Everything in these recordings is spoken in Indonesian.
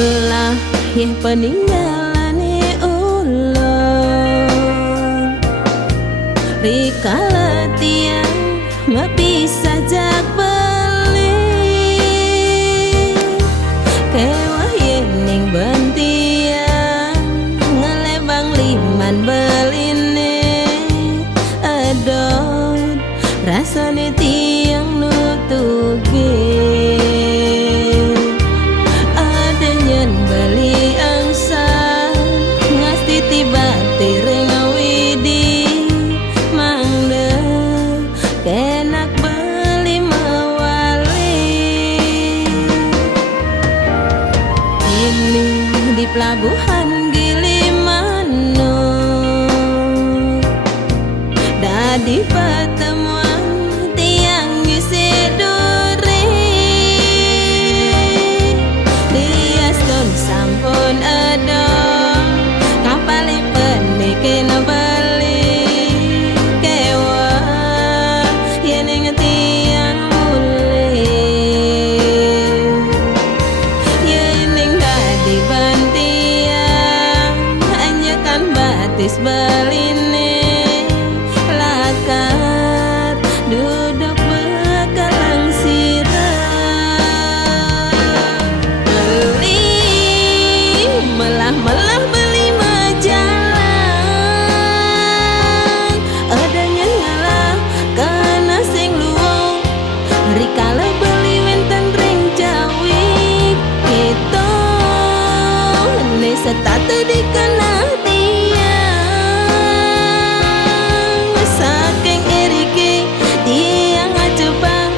Lah yeh peninggalane ulun rikala tiang nggak bisa jak beli kewah yening bentiang ngelebang liman beline adon rasane tiang nutuge enak beli mewali ini di pelabuhan Gilimanuk dadi pertemuan tiang ngisi duri diaston sampun edong kapal penike beli beline lakar duduk bekalang sirah beli melah beli majalah adanya ngalah kana sing luwung rikala beli wenten ring jawi kita ne setatu dikenal saking iriki tiang ngajebang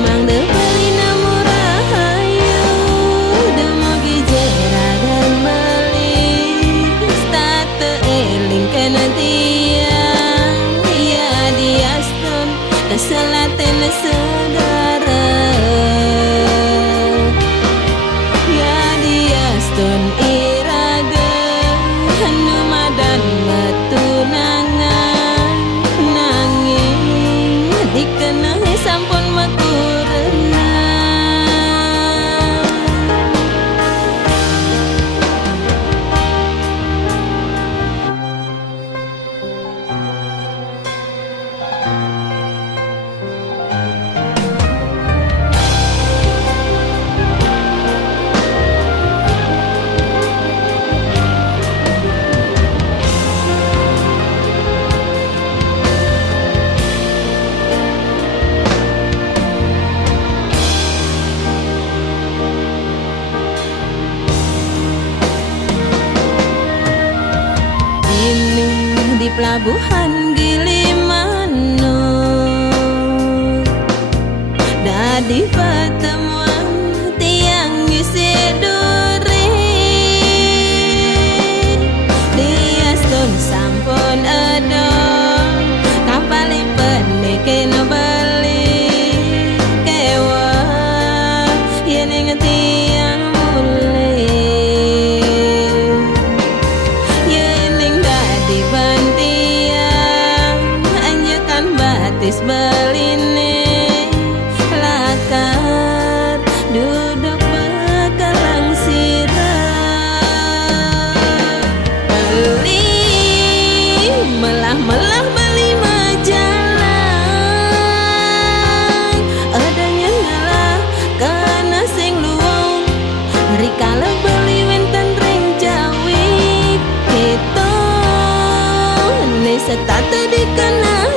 mang de beli namurah ayu demogi jeragan beli state eling kena tiang ya diaston keselaten segara ya diaston iraga hanumadan metunangan dikenai sampun makurena di pelabuhan Gilimanuk dadi pertemuan tiang ngisi duri diaston sampun edong kapal penike beli kewah yening tiang beline lakar duduk bekalang sirah beli melah beli majalah adanya ngalah kana sing luwung rikala beli wenten ring jawi kita ne setatu dikenal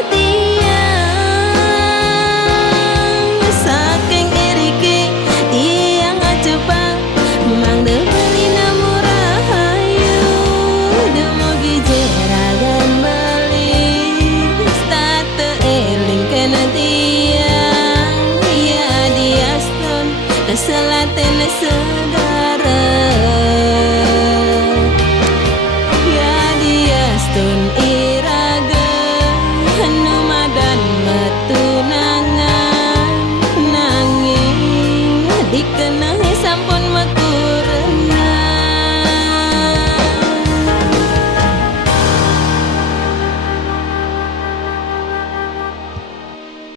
saking iriki tiang ngajebang mang de beli namurah ayu demogi jeragan beli state eling kena tiang ya diaston keselaten segara ya diaston iraga hanumadan metunangan dikenai sampun